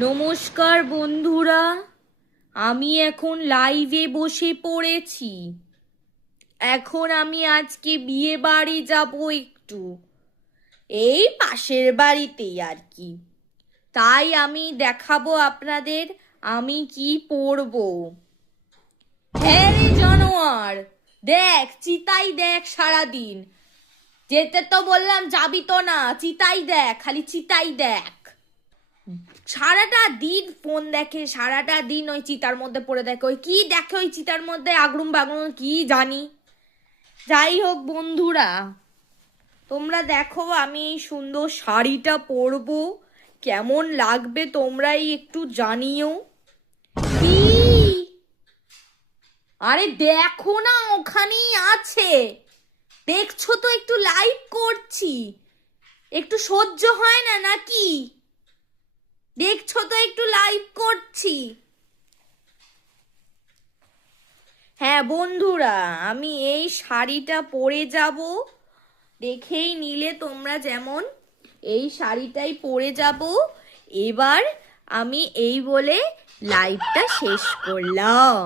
নমস্কার বন্ধুরা, আমি এখন লাইভে বসে পড়েছি। এখন আমি আজকে বিয়ে বাড়ি যাব একটু, এই পাশের বাড়িতেই আর কি। তাই আমি দেখাবো আপনাদের আমি কি পরবো। হ্যাঁ রে জানোয়ার, দেখ চিতাই দেখ সারাদিন। যেতে তো বললাম, যাবি তো না। চিতাই দেখ, খালি চিতাই দেখ। সারাটা দিন ফোন দেখে, সারাটা দিন ওই চিতার মধ্যে পড়ে দেখে। ওই কি দেখে ওই চিতার মধ্যে, আগরুম বাগরুম কি জানি। যাই হোক বন্ধুরা, তোমরা দেখো আমি এই সুন্দর শাড়িটা পরবো, কেমন লাগবে তোমরাই একটু জানিও। কি? আরে দেখো না, ওখানেই আছে। দেখছো তো, একটু লাইভ করছি, একটু সহ্য হয় না নাকি? দেখছো তো একটু লাইভ করছি। হ্যাঁ বন্ধুরা, আমি এই শাড়িটা পরে যাব, দেখেই নিলে তোমরা। যেমন এই শাড়িটাই পরে যাব। এবার আমি এই বলে লাইভটা শেষ করলাম।